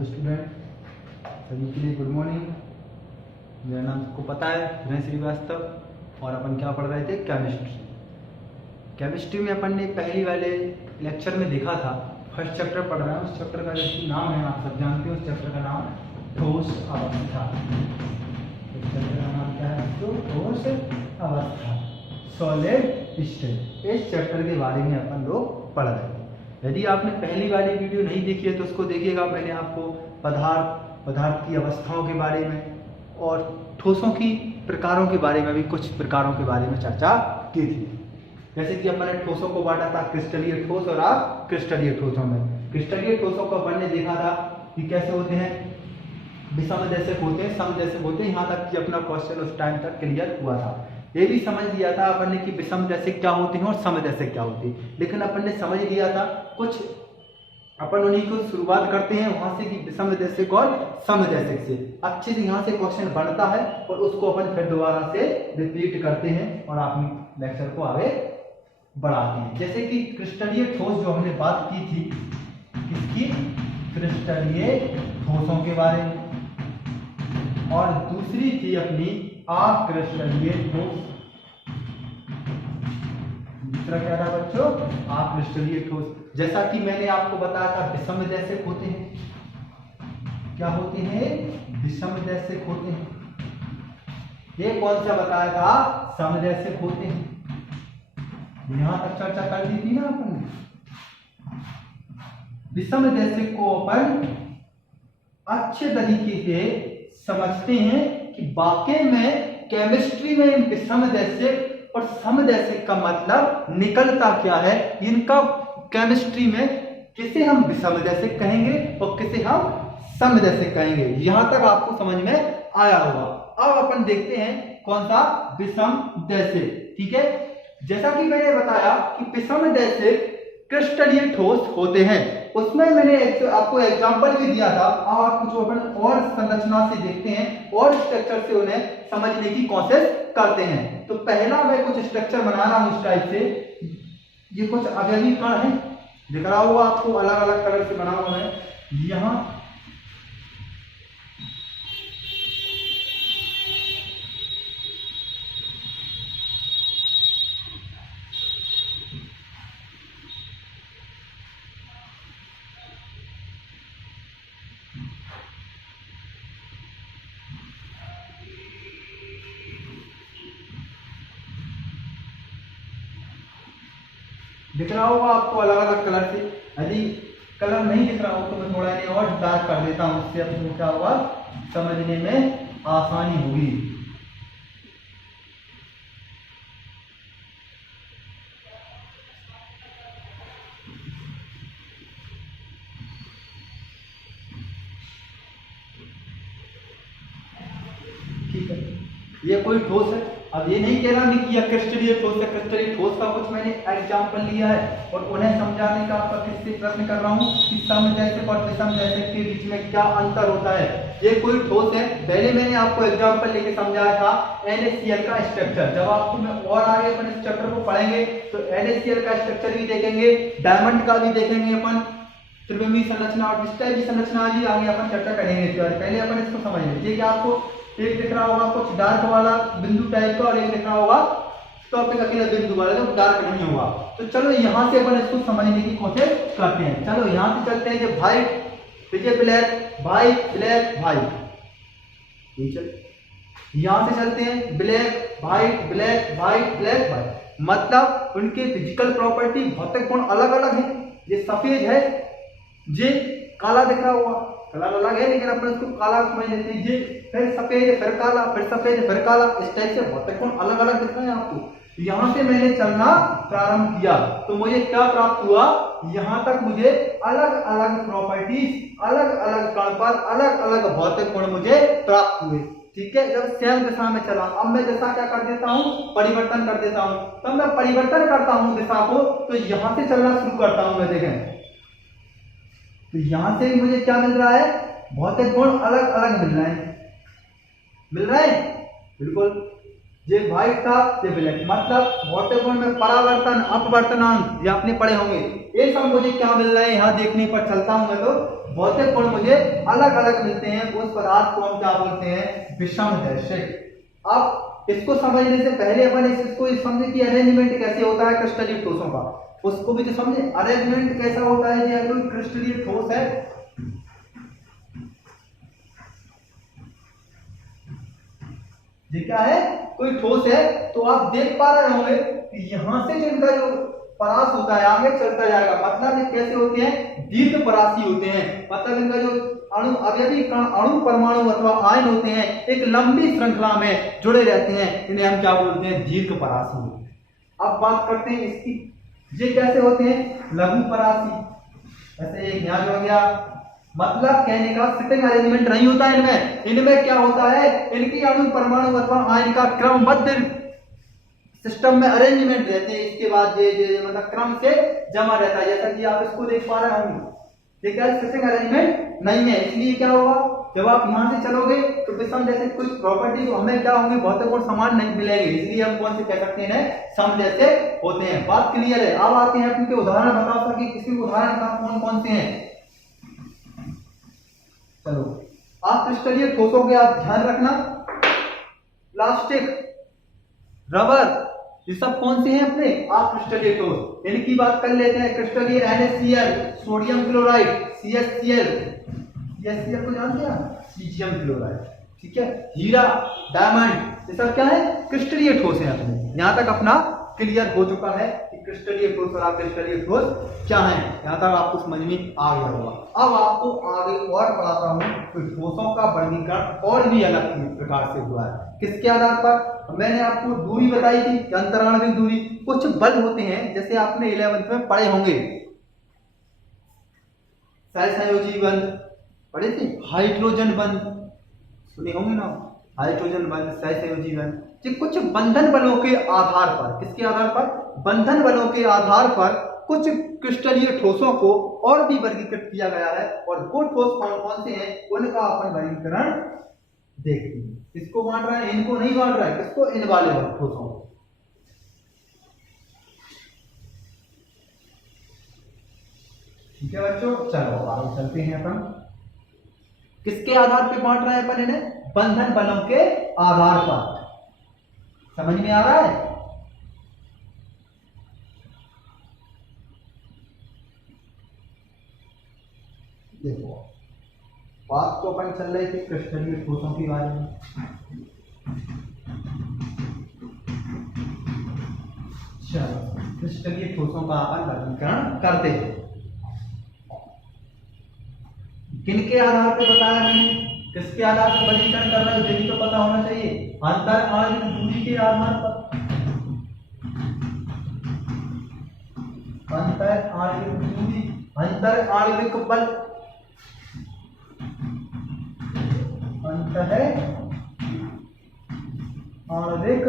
Hello student, सभी के लिए गुड मॉर्निंग। मेरा नाम सबको पता है, वीरेंद्र श्रीवास्तव। और अपन क्या पढ़ रहे थे? केमिस्ट्री में अपन ने पहली वाले लेक्चर में देखा था, फर्स्ट चैप्टर पढ़ रहे हैं। उस चैप्टर का जो नाम है आप सब जानते हो, उस चैप्टर का नाम ठोस अवस्था। उस चैप्टर का नाम क्या है? तो ठोस अवस्था, सॉलिड स्टेट। इस चैप्टर के बारे में अपन लोग पढ़ रहे थे। यदि आपने पहली वाली वीडियो नहीं देखी है तो उसको देखिएगा। मैंने आपको पदार्थ की अवस्थाओं के बारे में और ठोसों की प्रकारों के बारे में भी कुछ प्रकारों के बारे में चर्चा की थी। जैसे कि अपन ने ठोसों को बांटा था क्रिस्टलीय ठोस और अक्रिस्टलीय ठोसों में। क्रिस्टलीय ठोसों को अपन ने देखा था कि कैसे होते हैं, विषमदैशिक होते हैं, समदैशिक होते हैं। यहाँ तक कि अपना क्वेश्चन उस टाइम तक क्लियर हुआ था। ये भी समझ लिया था अपन ने कि विषमदैशिक क्या होते हैं और समदैशिक क्या होती है। लेकिन अपन ने समझ लिया था कुछ, अपन उन्हीं को शुरुआत करते हैं वहां से कि विषमदैशिक और समदैशिक से अच्छे से यहाँ से क्वेश्चन बनता है और उसको अपन फिर दोबारा से रिपीट करते हैं और अपने लेक्चर को आगे बढ़ाते हैं। जैसे कि क्रिस्टलीय ठोस जो हमने बात की थी, किसकी? क्रिस्टलीय ठोसों के बारे में। और दूसरी थी अपनी अक्रिस्टलीय ठोस। दूसरा क्या था बच्चों? अक्रिस्टलीय ठोस। जैसा कि मैंने आपको बताया था विषमदैशिक होते हैं। क्या होते हैं? विषमदैशिक होते हैं। ये कौन सा बताया था? समदैशिक होते हैं। यहां तक चर्चा कर दी थी ना अपन ने। विषमदैशिक को अपन अच्छे तरीके से समझते हैं कि वाकई में केमिस्ट्री में विषमदैशिक और समदैशिक का मतलब निकलता क्या है। इनका केमिस्ट्री में किसे हम विषमदैशिक कहेंगे और किसे हम समदैशिक कहेंगे, यहां तक आपको समझ में आया होगा। अब अपन देखते हैं कौन सा? विषमदैशिक। ठीक है, जैसा कि मैंने बताया कि विषमदैशिक क्रिस्टलीय ठोस होते हैं। उसमें मैंने आपको एग्जांपल भी दिया था। अब आप कुछ अपन और संरचना से देखते हैं और स्ट्रक्चर से उन्हें समझने की कोशिश करते हैं। तो पहला मैं कुछ स्ट्रक्चर बना रहा हूं इस टाइप से। ये कुछ अवयवी कण है, दिख रहा होगा आपको, अलग अलग कलर से बना हुआ है। यहां दिख रहा होगा आपको अलग अलग कलर से। यदि कलर नहीं दिख रहा हो तो मैं थोड़ा इन्हें और डार्क कर देता हूं, उससे आपको क्या होगा? समझने में आसानी होगी। ठीक है, ये कोई ठोस है। अब ये नहीं कह रहा कि यह क्रिस्टलीय ठोस है। क्रिस्टलीय ठोस का कुछ मैंने एग्जांपल लिया है और उन्हें समझाने का आपका किससे प्रश्न कर रहा हूं कि समदैशिक और विषमदैशिक के बीच में क्या अंतर होता है। ये कोई ठोस है। पहले मैंने आपको एग्जांपल लेके समझाया था NaCl का स्ट्रक्चर। जब आपको मैं और आगे अपन इस चैप्टर को पढ़ेंगे तो NaCl का स्ट्रक्चर भी देखेंगे, डायमंड का भी देखेंगे अपन, त्रिविमीय संरचना और इस टाइप की संरचना भी आगे अपन चर्चा करेंगे। पहले अपन इसको समझ लें। ठीक है, आपको एक दिख रहा होगा कुछ डार्क वाला बिंदु टाइप का और एक दिख रहा होगा टॉपिक अकेला बिंदु वाला, जो डार्क नहीं होगा। तो चलो यहां से अपन इसको समझने की कोशिश करते हैं। चलो यहां से चलते हैं कि व्हाइट, देखिए ब्लैक, व्हाइट, ब्लैक, व्हाइट। यहां से चलते हैं black, white, black, white, black, white. मतलब उनके फिजिकल प्रॉपर्टी, भौतिक गुण अलग अलग है। ये सफेद है, ये काला दिख रहा होगा, कलर अलग है लेकिन अपन इसको काला समझ लेते हैं। ये फिर सफेद, फिर काला, फिर सफेद, फिर काला, इस टाइप से भौतिक गुण अलग अलग दिख रहे हैं आपको। यहां से मैंने चलना प्रारंभ किया तो मुझे क्या प्राप्त हुआ? यहां तक मुझे अलग अलग प्रॉपर्टीज, अलग अलग कण पर अलग अलग भौतिक गुण मुझे प्राप्त हुए। ठीक है, जब सेम दिशा में चला, अब मैं दिशा क्या कर देता हूं? परिवर्तन कर देता हूं। तब मैं परिवर्तन करता हूं दिशा को, तो यहां से चलना शुरू करता हूं मैं। देखें तो यहां से भी मुझे क्या मिल रहा है? भौतिक गुण अलग अलग मिल रहे हैं। मिल रहे हैं बिल्कुल। ये व्हाइट था, ये ब्लैक। मतलब भौतिक गुण में परावर्तन, अपवर्तनांक, ये आपने पढ़े होंगे। ये सब मुझे क्या मिल रहा है? यहाँ देखने पर चलता हूं मैं तो भौतिक गुण मुझे अलग अलग मिलते हैं, उस पदार्थ को हम क्या बोलते हैं, विषमदैशिक। अब इसको समझने से पहले अपन इसको समझे कि अरेंजमेंट कैसे होता है क्रिस्टलीय ठोसों का, उसको भी तो समझे। अरेंजमेंट कैसा होता है, ये कोई क्रिस्टलीय ठोस है, ये क्या है, कोई ठोस है, तो आप देख पा रहे होंगे कि यहां से जिनका जो परास होता है आगे चलता जाएगा, मतलब ये कैसे होते हैं, दीर्घ परासी होते हैं, मतलब इनका जो अणु अवयवी कण अणु परमाणु अथवा आयन होते हैं एक लंबी श्रृंखला में जुड़े रहते हैं, इन्हें हम क्या बोलते हैं, दीर्घ परासी। अब बात करते हैं इसकी, ये कैसे होते हैं, लघु परासी। ऐसे एक यहाँ जो हो गया, मतलब कहने का सिटिंग अरेंजमेंट नहीं होता है इनमें, इनमें क्या होता है, इनकी अणु परमाणु अथवा आयन का क्रमबद्ध सिस्टम में अरेंजमेंट रहते हैं, इसके बाद ये मतलब क्रम से जमा रहता है, जैसा कि आप इसको देख पा रहे होंगे। ये क्या सिटिंग अरेंजमेंट नहीं है, इसलिए क्या होगा, जब आप यहाँ से चलोगे तो विषम जैसे कुछ प्रॉपर्टी तो हमें क्या होंगे, भौतिक गुण समान नहीं मिलेंगे, इसलिए हम कौन से कह सकते हैं, सम जैसे होते हैं। बात क्लियर है। अब आते हैं अपने उदाहरण, बता सके किसी उदाहरण का कौन कौन से हैं। चलो आप क्रिस्टलीय ठोसों के आप ध्यान रखना, प्लास्टिक, रबर, ये सब कौन से हैं अपने, आप क्रिस्टलीय ठोस। इनकी बात कर लेते हैं। क्रिस्टलीय NaCl, sodium chloride, CaCl, CaCl को जानते हैं, सीजियम क्लोराइड, ठीक है, हीरा, डायमंड, ये सब क्या है, क्रिस्टलीय ठोस है अपने। यहां तक अपना क्लियर हो चुका है कि क्रिस्टलीय ठोस और क्रिस्टलीय ठोस क्या है, यहां तक आपको समझ में आ गया होगा। अब आपको आगे और बताता हूं कि ठोसों का वर्गीकरण और भी अलग प्रकार से हुआ है। किसके आधार पर, मैंने आपको दूरी बताई थी, अंतराणविक दूरी। कुछ बल होते हैं, जैसे आपने 11th में पढ़े होंगे, सहसंयोजी बंध पढ़े थे, हाइड्रोजन बंध सुने होंगे ना, हाइड्रोजन बंध, सहसंयोजी बंध। ये कुछ बंधन बलों के आधार पर, किसके आधार पर, बंधन बलों के आधार पर कुछ क्रिस्टलीय ठोसों को और भी वर्गीकृत किया गया है, और वो ठोस कौन कौन से हैं उनका अपन वर्गीकरण देखते हैं। किसको बांट रहा है, इनको नहीं बांट रहा है, किसको, इन वाले ठोसों को। ठीक है बच्चों, चलो आगे चलते हैं अपन। किसके आधार पे बांट रहे हैं अपन इन्हें, बंधन बलों के आधार पर। समझ में आ रहा है। देखो बात तो अपन चल रही थी क्रिस्टलीय ठोसों के बारे में। चलो क्रिस्टलीय ठोसों का अपन वर्गीकरण करते हैं। किनके आधार पे बताया मैंने, किसके आधार पर वर्गीकरण कर रहा है, यही तो पता होना चाहिए। अंतर आणविक दूरी के आधार पर, अंतर आणविक दूरी, अंतर आणविक बल, अंतर आणविक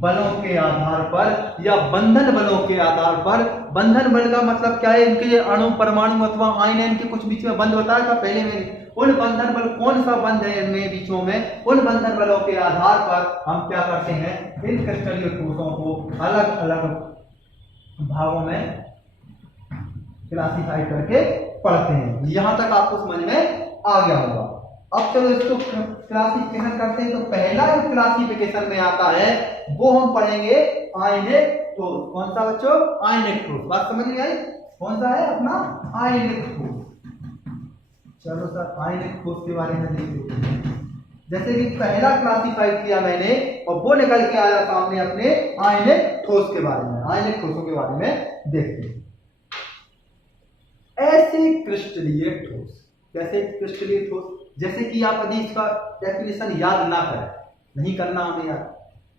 बलों के आधार पर या बंधन बलों के आधार पर। बंधन बल का मतलब क्या है, इनके अणु परमाणु अथवा आयन, इनके कुछ बीच में बंध बताया था पहले में। उन बंधन बल, कौन सा बंध है इनमें बीचों में, उन बंधन बलों के आधार पर हम क्या करते हैं, इन क्रिस्टलीय ठोसों को अलग अलग भागों में क्लासिफाई करके पढ़ते हैं। यहां तक आपको समझ में आ गया होगा। अब चलो इसको क्लासिफिकेशन करते हैं। तो पहला जो क्लासिफिकेशन में आता है वो हम पढ़ेंगे आयनिक ठोस। कौन सा बच्चों, आयनिक ठोस। बात समझ में आई, कौन सा है अपना, आयनिक ठोस। चलो सर आयनिक ठोस के बारे में देखते हैं। जैसे कि पहला क्लासिफाई किया मैंने और वो निकल के आया सामने अपने आयनिक ठोस के बारे में। आयनिक ठोसों के बारे में देखते हैं। ऐसे क्रिस्टलीय ठोस, कैसे क्रिस्टलीय ठोस, जैसे कि आप यदि इसका डेफिनेशन याद ना करें, नहीं करना हमें याद,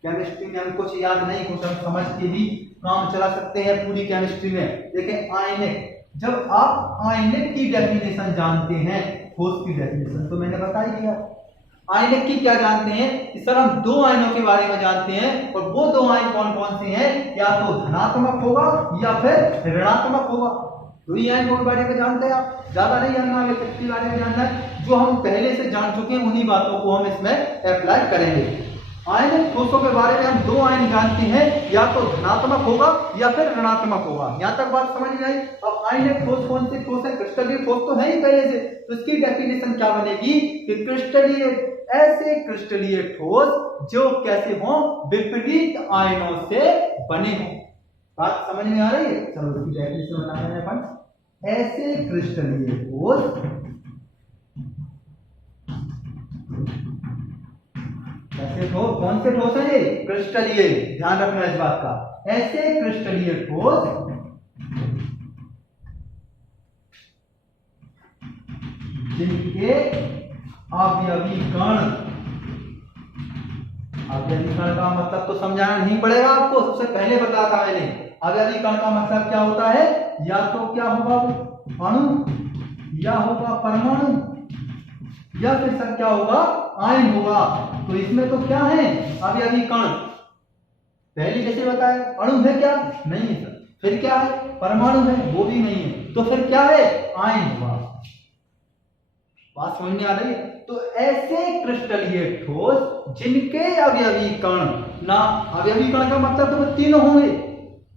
केमिस्ट्री में हम कुछ याद नहीं, कुछ हम समझ के भी काम चला सकते हैं पूरी केमिस्ट्री में। देखें आयनिक, जब आप आयनिक की डेफिनेशन जानते हैं, ठोस की डेफिनेशन तो मैंने बता ही दिया। आयनिक की क्या जानते हैं कि सर हम दो आयनों के बारे में जानते हैं, और वो दो आयन कौन कौन से हैं, या तो धनात्मक होगा या फिर ऋणात्मक होगा। तो ये आयन के बारे में जानते हैं आप, ज्यादा नहीं जानना है, किसके बारे में जानना है, जो हम पहले से जान चुके हैं उन्हीं बातों को हम इसमें अप्लाई करेंगे। आयनिक ठोसों के बारे में हम दो आयन जानते हैं, या तो धनात्मक होगा या फिर ऋणात्मक होगा। यहाँ तक बात समझ में आई। अब आयनिक ठोस कौन से ठोस है? क्रिस्टलीय ठोस तो है ही पहले से, तो इसकी डेफिनेशन क्या बनेगी कि क्रिस्टलीय, ऐसे क्रिस्टलीय ठोस जो कैसे हो? विपरीत आयनों से बने हो। बात समझ में आ रही है? चलो इसकी डेफिनेशन बना रहे हैं अपन। ऐसे क्रिस्टलीय ठोस, ऐसे ठोस कौन से ठोस है? ये क्रिस्टलीय, ध्यान रखना इस बात का। ऐसे क्रिस्टलीय ठोस जिनके अवयवी कण, अवयवी कण का मतलब तो समझाना नहीं पड़ेगा आपको, सबसे पहले बताया था मैंने। अवयवी कण का मतलब क्या होता है? या तो क्या होगा अणु, या होगा परमाणु, या फिर सर क्या होगा? आयन होगा। तो इसमें तो क्या है? अवयवी कण। पहले जैसे बताया, अणु है क्या? नहीं है सर। फिर क्या है? परमाणु है, वो भी नहीं है। तो फिर क्या है? आयन होगा। बात समझ में आ रही है? तो ऐसे क्रिस्टलीय ठोस जिनके अवयवी कण, ना अवयवी कण का मतलब तो तीनों होंगे,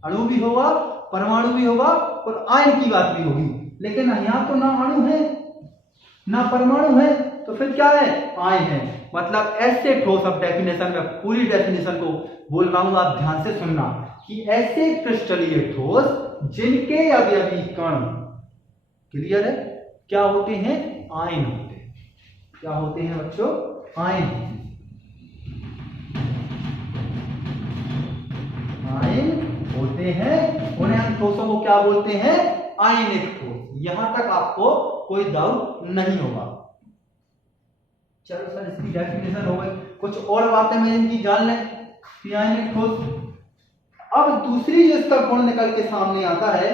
अणु भी होगा, परमाणु भी होगा और आयन की बात भी होगी। लेकिन यहाँ तो ना अणु है ना परमाणु है, तो फिर क्या है? आयन है। मतलब ऐसे ठोस, अब डेफिनेशन में पूरी डेफिनेशन को बोल रहा हूं, आप ध्यान से सुनना, कि ऐसे क्रिस्टलीय ठोस जिनके अवयवी कण, क्लियर है, क्या होते हैं? आयन होते हैं। क्या होते हैं बच्चों? आयन। आयन होते हैं, उन्हें हम ठोसों को क्या बोलते हैं? आयनिक ठोस। यहां तक आपको कोई डाउट नहीं होगा। चलो सर इसकी डेफिनेशन हो गई, कुछ और बातें मैं इनकी जान लें कि आयनिक ठोस। अब दूसरी जो इसका गुण निकल के सामने आता है,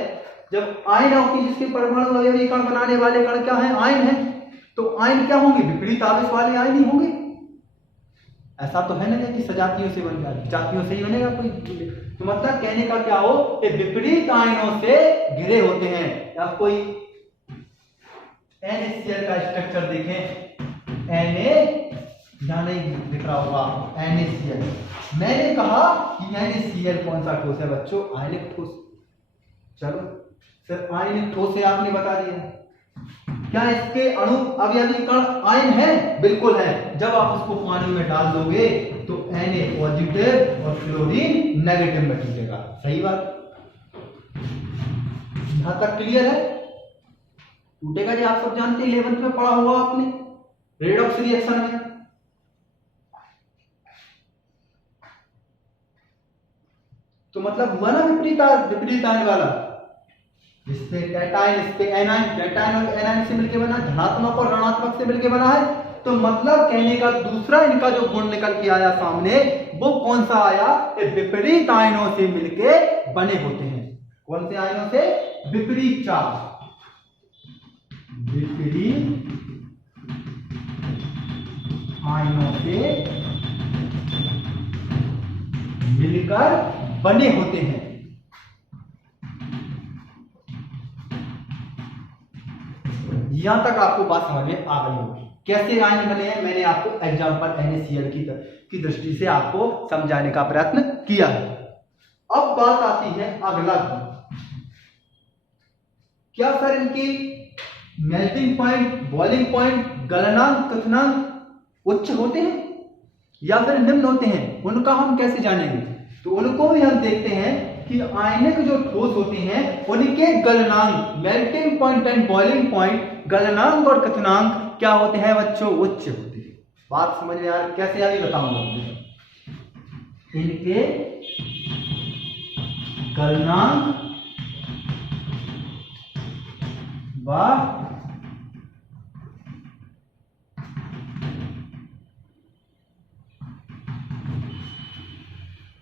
जब आयन होती है जिसके परमाणु अवयवी कण बनाने वाले कण क्या है? आयन है। तो आयन क्या होंगे? विपरीत आवेश वाले आयन ही होंगे। ऐसा तो है ना कि सजातियों से बन जाए, जातियों से ही बनेगा कोई। तो मतलब कहने का क्या हो कि विपरीत आयनों से घिरे होते हैं। या कोई NaCl का स्ट्रक्चर देखें, Na नहीं दिख रहा होगा, NaCl। मैंने कहा कि NaCl कौन सा ठोस है बच्चों? आयनिक ठोस। चलो सर आयनिक ठोस है आपने बता दिया, क्या इसके अणु अवयवी कण आयन है? बिल्कुल है। जब आप उसको पानी में डाल दोगे तो Na पॉजिटिव और फ्लोरीन नेगेटिव में टूटेगा। सही बात, यहां तक क्लियर है? टूटेगा जी, आप सब जानते हैं, 11th में पढ़ा होगा आपने रेडॉक्स रिएक्शन में। तो मतलब हुआ ना विपरीत आयन वाला। इससे कैटायन, इस पे एनायन, कैटायन और एनायन से मिलके बना, धनात्मक और ऋणात्मक से मिलके बना है। तो मतलब कहने का दूसरा इनका जो गुण निकल के आया सामने, वो कौन सा आया? विपरीत आयनों से मिलके बने होते हैं। कौन से आयनों से? विपरीत चार्ज, विपरीत आयनों से मिलकर बने होते हैं। यहां तक आपको बात समझ में आ गई होगी। कैसे आयन बने हैं मैंने आपको एग्जांपल NaCl की दृष्टि से आपको समझाने का प्रयत्न किया है। अब बात आती है अगला गुण। क्या सर इनकी मेल्टिंग पॉइंट, बॉइलिंग पॉइंट, गलनांक, क्वथनांक उच्च होते हैं या फिर निम्न होते हैं? उनका हम कैसे जानेंगे? तो उनको भी हम देखते हैं कि आयनिक जो ठोस होते हैं उनके गलनांक, melting point and boiling point, गलनांक और क्वथनांक क्या होते हैं बच्चों? उच्च होते हैं। बात समझ में आ रही? कैसे अभी बताऊंगा। इनके गलनांक व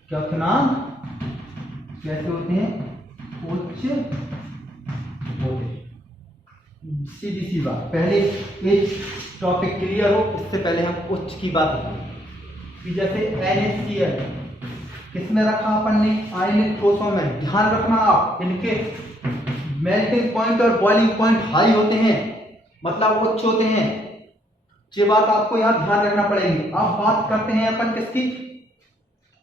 क्वथनांक कैसे होते हैं? उच्च होते हैं। सीधी सी बात, पहले एक टॉपिक क्लियर हो, इससे पहले हम उच्च की बात करें कि जैसे NaCl किसमें रखा अपन ने? आयनिक ठोसों में। ध्यान रखना आप, इनके मेल्टिंग पॉइंट और बॉइलिंग पॉइंट हाई होते हैं, मतलब उच्च होते हैं। ये बात आपको यहाँ ध्यान रखना पड़ेगी। अब बात करते हैं अपन किसकी,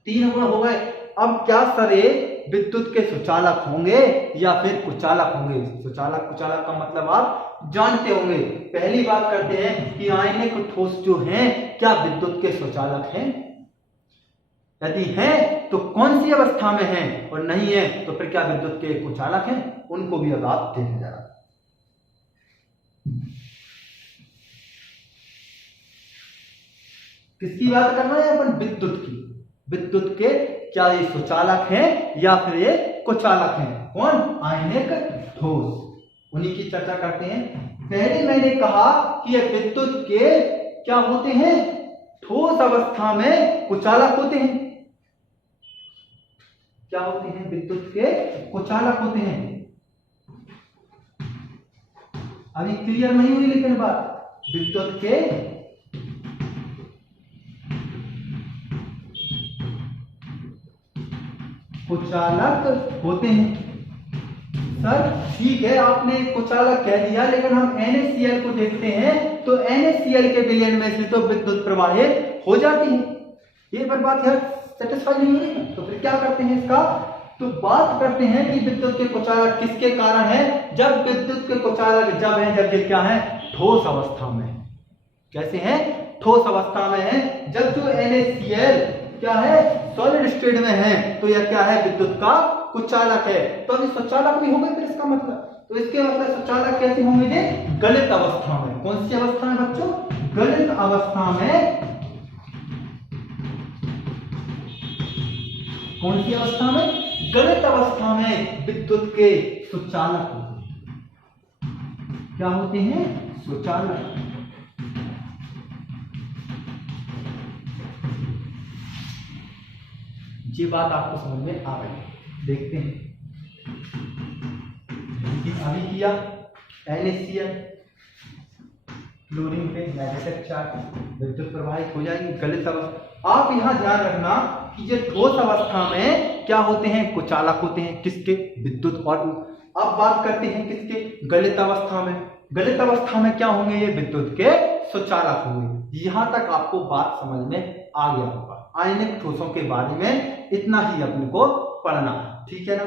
3 गुण हो गए। अब क्या सारे विद्युत के सुचालक होंगे या फिर कुचालक होंगे। सुचालक कुचालक का मतलब आप जानते होंगे। पहली बात करते हैं कि आयनिक ठोस जो हैं क्या विद्युत के सुचालक हैं, यदि है तो कौन सी अवस्था में है, और नहीं है तो फिर क्या विद्युत के कुचालक हैं। उनको भी अब आप देखें जरा। किसकी बात कर रहे हैं अपन, विद्युत की। विद्युत के क्या ये सुचालक हैं या फिर ये कुचालक हैं, कौन, आयनिक ठोस, उन्हीं की चर्चा करते हैं। पहले मैंने कहा कि ये विद्युत के क्या होते हैं, ठोस अवस्था में कुचालक होते हैं। क्या होते हैं, विद्युत के कुचालक होते हैं। अभी क्लियर नहीं हुई लेकिन बात, विद्युत के कुचालक होते हैं। सर ठीक है, आपने कुचालक कह दिया, लेकिन हम NaCl को देखते हैं तो NaCl के विलयन में से तो विद्युत प्रवाहित हो जाती है। ये पर बात है सेटिस्फाई नहीं है, तो फिर क्या करते हैं इसका, तो बात करते हैं कि विद्युत के कुचालक किसके कारण है। जब विद्युत के कुचालक जब है, जब ये क्या है, ठोस अवस्था में। कैसे हैं, ठोस अवस्था में है। जब जो NaCl क्या है, सॉलिड स्टेट में है, तो यह क्या है, विद्युत का कुचालक है। तो अभी सुचालक भी होंगे फिर इसका मतलब, तो इसके मतलब सुचालक कैसे होंगे, ये गलित अवस्था में। कौन सी अवस्था में बच्चों, गलित अवस्था में। कौन सी अवस्था में, गलित अवस्था में विद्युत के सुचालक होते हैं। क्या होते हैं, सुचालक। ये बात आपको समझ में आ गई, देखते हैं। अभी किया NaCl क्लोरीन पे नेगेटिव चार्ज, विद्युत प्रवाहित हो जाएगी गलित अवस्था। आप यहां ध्यान रखना कि ये ठोस अवस्था में क्या होते हैं, कुचालक होते हैं। किसके, विद्युत। और अब बात करते हैं किसके, गलित अवस्था में। गलित अवस्था में क्या होंगे, ये विद्युत के सुचालक होंगे। यहां तक आपको बात समझ में आ गया होगा। आयनिक ठोसों के बारे में इतना ही अपने को पढ़ना, ठीक है ना।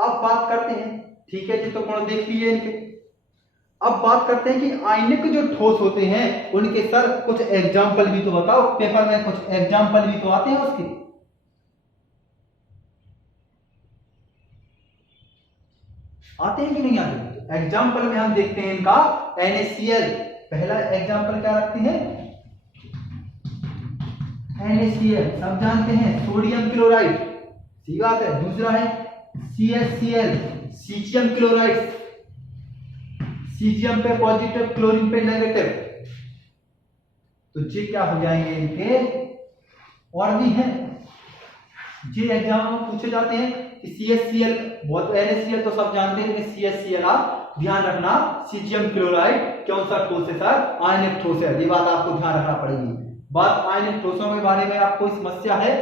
अब बात करते हैं, ठीक है जी, तो गुण देख लीजिए इनके। अब बात करते हैं कि आयनिक जो ठोस होते हैं उनके सर कुछ एग्जाम्पल भी तो बताओ, पेपर में कुछ एग्जाम्पल भी तो आते हैं उसके। आते हैं कि नहीं आते। एग्जाम्पल में हम देखते हैं इनका NaCl। पहला एग्जाम्पल क्या रखते हैं, NaCl सब जानते हैं, सोडियम क्लोराइड, ठीक बात है। दूसरा है CaCl, सीजियम क्लोराइड, सीजियम पे पॉजिटिव, क्लोरीन पे नेगेटिव। तो ये क्या हो जाएंगे इनके, और भी हैं ये एग्जाम में पूछे जाते हैं कि CaCl, बहुत NaCl तो सब जानते हैं, लेकिन CaCl आप ध्यान रखना, सीजियम क्लोराइड कौन सा ठोस है सर, आयनिक ठोस है। ये बात आपको ध्यान रखना पड़ेगी। बात आयनिक ठोसों के बारे में आपको समस्या है,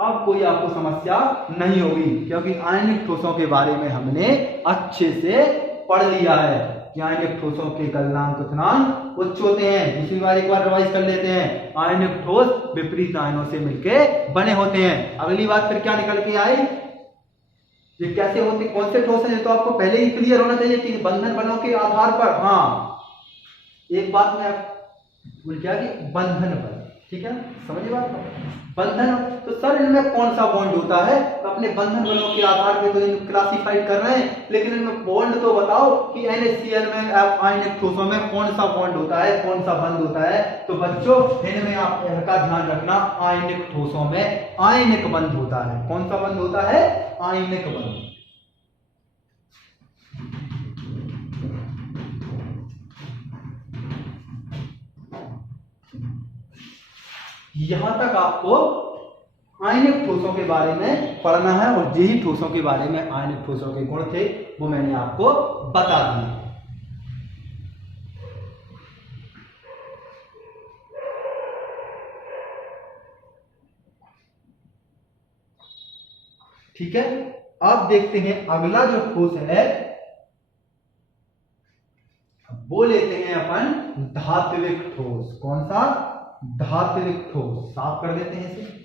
अब कोई आपको समस्या नहीं होगी, क्योंकि आयनिक ठोसों के बारे में हमने अच्छे से पढ़ लिया है कि आयनिक ठोसों के गलनांक क्वथनांक उच्च होते हैं। दूसरी बार एक बार रिवाइज कर लेते हैं, आयनिक ठोस विपरीत आयनों से मिलकर बने होते हैं। अगली बात फिर क्या निकल के आई, ये कैसे होते, कौन से ठोस हैं, ये तो आपको पहले ही क्लियर होना चाहिए कि बंधन बलों के आधार पर। हाँ एक बात मैं बोल क्या कि बंधन बल, ठीक है, समझिए बात को। बंधन, तो सर इनमें कौन सा बॉन्ड होता है, तो अपने बंधन बलों के आधार पे तो इन क्लासिफाइड कर रहे हैं, लेकिन इनमें बॉन्ड तो बताओ कि NaCl में आयनिक ठोसों में कौन सा बॉन्ड होता है, कौन सा बंध होता है। तो बच्चों इनमें आप इनका ध्यान रखना, आयनिक ठोसों में आयनिक बंध होता है। कौन सा बंध होता है, आयनिक बंध। यहां तक आपको आयनिक ठोसों के बारे में पढ़ना है, और यही ठोसों के बारे में आयनिक ठोसों के गुण थे वो मैंने आपको बता दिए। ठीक है, अब देखते हैं अगला जो ठोस है वो लेते हैं अपन धात्विक ठोस। कौन सा? धात्विक ठोस। साफ कर देते हैं इसे।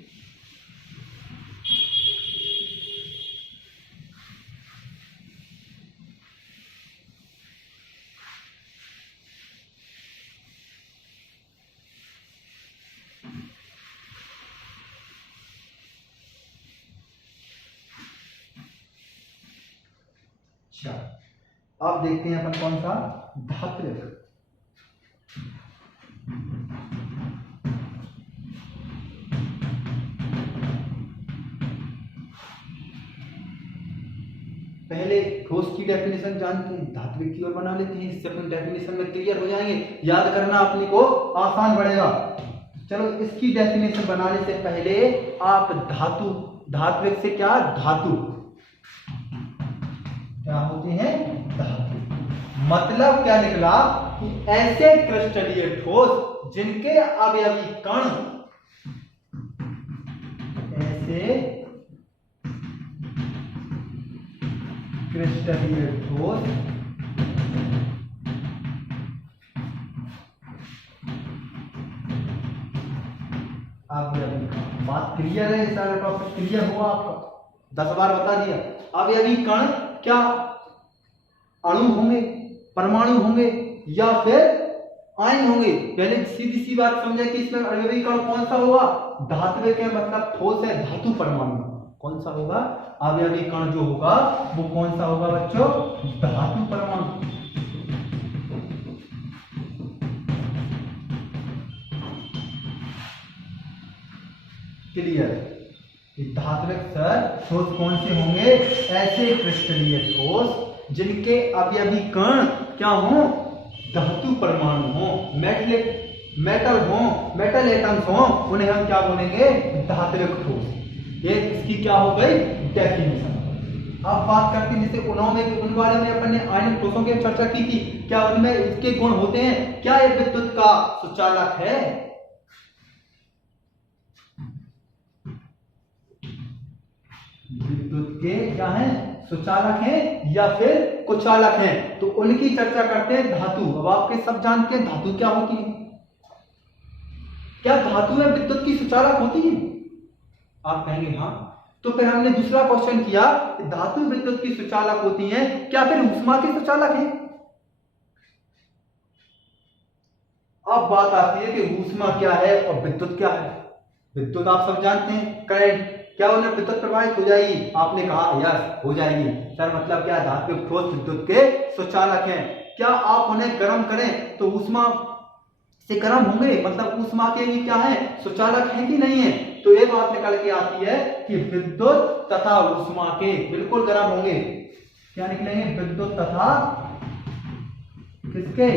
अच्छा, अब देखते हैं अपन कौन सा? धात्विक। पहले ठोस की डेफिनेशन जानते हैं, धात्विक की ओर बना लेते हैं, इससे अपन डेफिनेशन में क्लियर हो जाएंगे, याद करना अपने को आसान पड़ेगा। चलो, इसकी डेफिनेशन बनाने से पहले आप धातु, धात्विक से क्या? धातु क्या होते हैं? धातु। मतलब क्या निकला कि ऐसे क्रिस्टलीय ठोस जिनके अवयवी कण, ऐसे क्रिस्टलीय ठोस अवयवी कण। बात क्लियर है? सारा टॉपिक क्लियर हुआ आपका? 10 बार बता दिया। अवयवी कण क्या अणु होंगे, परमाणु होंगे, या फिर आयन होंगे? पहले सीधी सी बात समझे कि इसमें अवयवी कण कौन सा होगा? धात्विक है, मतलब ठोस है, धातु परमाणु। कौन सा होगा? अवयवी कण जो होगा वो कौन सा होगा बच्चों? धातु परमाणु। क्लियर? धात्विक सर ठोस कौन से होंगे? ऐसे क्रिस्टलीय ठोस जिनके अवयवी कण क्या हो? धातु परमाणु हो, मेटल हो, मेटल एटम्स हो, उन्हें हम क्या बोलेंगे? धात्विक ठोस। ये इसकी क्या हो गई? डेफिनेशन। अब बात करते हैं जैसे उन बारे में अपन ने आयन ठोसों की चर्चा की थी, क्या उनमें इसके गुण होते हैं? क्या ये विद्युत का सुचालक है? विद्युत के क्या है? सुचालक हैं या फिर कुचालक हैं? तो उनकी चर्चा करते हैं। धातु, अब आपके सब जानते हैं धातु क्या होती है। क्या धातु में विद्युत की सुचालक होती है? आप कहेंगे हाँ। तो फिर हमने दूसरा क्वेश्चन किया, धातु विद्युत की सुचालक होती हैं, क्या फिर ऊष्मा की सुचालक है? अब बात आती है कि ऊष्मा क्या है और विद्युत क्या है। विद्युत आप सब जानते हैं, करंट। क्या उन्हें विद्युत प्रवाहित हो जाएगी? आपने कहा यस, हो जाएगी। सर मतलब क्या? धात्विक ठोस विद्युत के सुचालक हैं। क्या आप उन्हें गर्म करें तो ऊष्मा से गर्म होंगे? मतलब ऊष्मा के भी क्या है? सुचालक है कि नहीं है? तो ये बात निकल के आती है कि विद्युत तथा ऊष्मा के बिल्कुल गर्म होंगे। क्या निकलेंगे? विद्युत तथा किसके?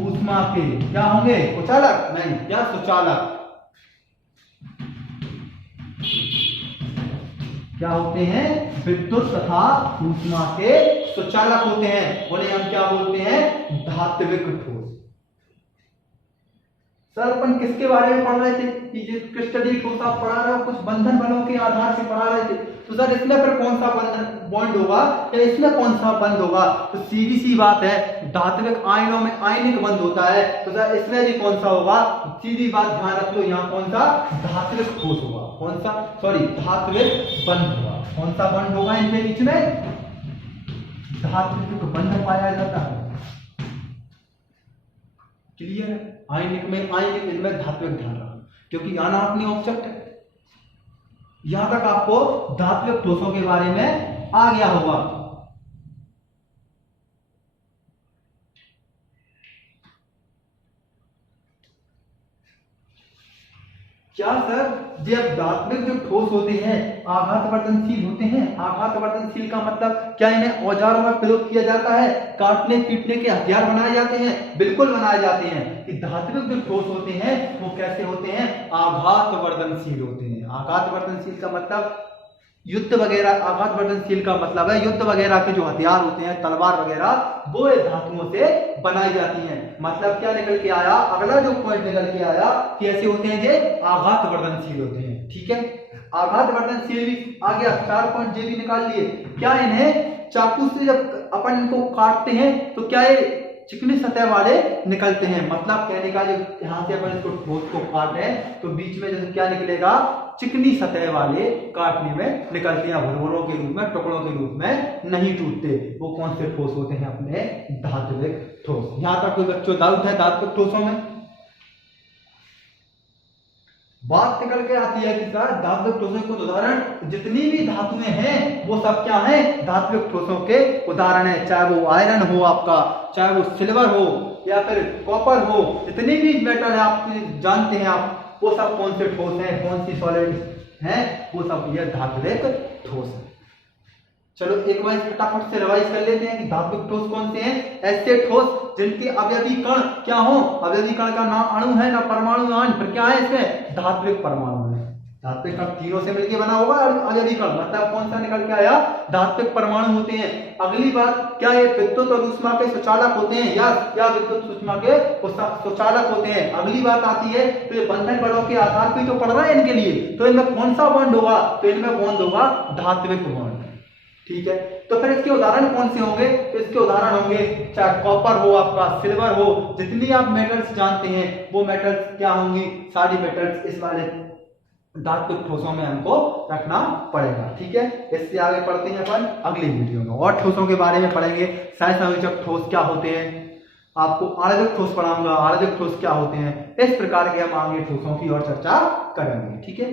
ऊष्मा के क्या होंगे? कुचालक नहीं, क्या? सुचालक। क्या होते हैं? विद्युत तथा ऊष्मा के सुचालक होते हैं। उन्हें हम क्या बोलते हैं? धात्विक ठोस। सर अपन किसके बारे में पढ़ रहे थे? कि क्रिस्टलीय ठोस आप पढ़ा रहे हो, कुछ बंधन बलों के आधार से पढ़ा रहे थे। तो सर इसमें फिर कौन सा बंधन बॉन्ड होगा या इसमें कौन सा बंध होगा? तो सीधी सी बात है, धात्विक आयनों में आयनिक बंध होता है, तो सर इसमें भी कौन सा होगा? सीधी बात ध्यान रख लो, यहाँ कौन सा? धात्विक ठोस होगा। कौन सा? सॉरी, धात्विक बंध होगा। कौन सा बंध होगा इनके बीच में? धात्विक बंध पाया जाता है। क्लियर है? आयनिक में आयनिक, इनमें धात्विक ध्यान रखना, क्योंकि आना अपनी ऑब्जेक्ट है। यहां तक आपको धात्विक ठोसों के बारे में आ गया होगा। क्या सर? जब धात्विक जो ठोस होते हैं आघातवर्धनशील होते हैं। आघातवर्धनशील का मतलब क्या? इन्हें औजारों में प्रयोग किया जाता है, काटने पीटने के हथियार बनाए जाते हैं? बिल्कुल बनाए जाते हैं। कि धात्विक जो ठोस होते हैं वो कैसे होते हैं? आघातवर्धनशील होते हैं। आघातवर्धनशील का मतलब युद्ध वगैरह, आघातवर्धनशील का मतलब है युद्ध वगैरह के जो हथियार होते हैं, तलवार वगैरह, वो धातुओं से बनाई जाती हैं। मतलब क्या निकल के आया? अगला जो पॉइंट निकल के आया कि ऐसे होते हैं जे आघातवर्धनशील होते हैं। ठीक है, आघातवर्धनशील भी आ गया। 4 पॉइंट जे भी निकाल लिए। क्या इन्हें चाकू से जब अपन इनको काटते हैं तो क्या ये चिकनी सतह वाले निकलते हैं। मतलब कहने का जो यहाँ से अपन इसको ठोस को काट रहे हैं तो बीच में जैसे क्या निकलेगा, चिकनी सतह वाले काटने में निकलते हैं, भुरभुरों के रूप में, टुकड़ों के रूप में नहीं टूटते। वो कौन से ठोस होते हैं, अपने धात्विक ठोस। यहाँ तक कोई बच्चों डाउट है धात्विक ठोसों में? बात निकल के आती है कि सर धात्विक ठोसों के उदाहरण जितनी भी धातुएं हैं वो सब क्या है, धात्विक ठोसों के उदाहरण है। चाहे वो आयरन हो आपका, चाहे वो सिल्वर हो या फिर कॉपर हो, जितने भी मेटल है आप जानते हैं आप, वो सब कौन से ठोस हैं, कौन सी सॉलिड हैं, वो सब ये धात्विक ठोस है। चलो एक बार फटाफट से रिवाइज कर लेते हैं कि धात्विक ठोस कौन से हैं। ऐसे ठोस जिनके अवयवी कण क्या हो, अवयवी कण का ना अणु है ना परमाणु है, फिर क्या है इसमें, धात्विक परमाणु है। धात्विक कण तीनों से मिलकर बना होगा और अवयवी कण मतलब कौन सा निकल के आया, धात्विक परमाणु होते हैं। अगली बात क्या है, विद्युत और ऊष्मा के सुचालक होते हैं या विद्युत ऊष्मा के सुचालक होते हैं। अगली बात आती है तो ये बंधन बलों के आधार पर तो पड़ रहा है इनके लिए, तो इनमें कौन सा बॉन्ड होगा, तो इनमें बॉन्ड होगा धात्विक बॉन्ड। ठीक है, तो फिर इसके उदाहरण कौन से होंगे, तो इसके उदाहरण होंगे चाहे कॉपर हो आपका, सिल्वर हो, जितनी आप मेटल्स जानते हैं वो मेटल्स क्या होंगी, सारी मेटल्स इस वाले धात्विक ठोसों में हमको रखना पड़ेगा। ठीक है, इससे आगे पढ़ते हैं अपन अगली वीडियो में और ठोसों के बारे में पढ़ेंगे। संयोजक ठोस क्या होते हैं, आपको आणविक ठोस पढ़ाऊंगा, आणविक ठोस क्या होते हैं। इस प्रकार के हम आगे ठोसों की और चर्चा करेंगे। ठीक है।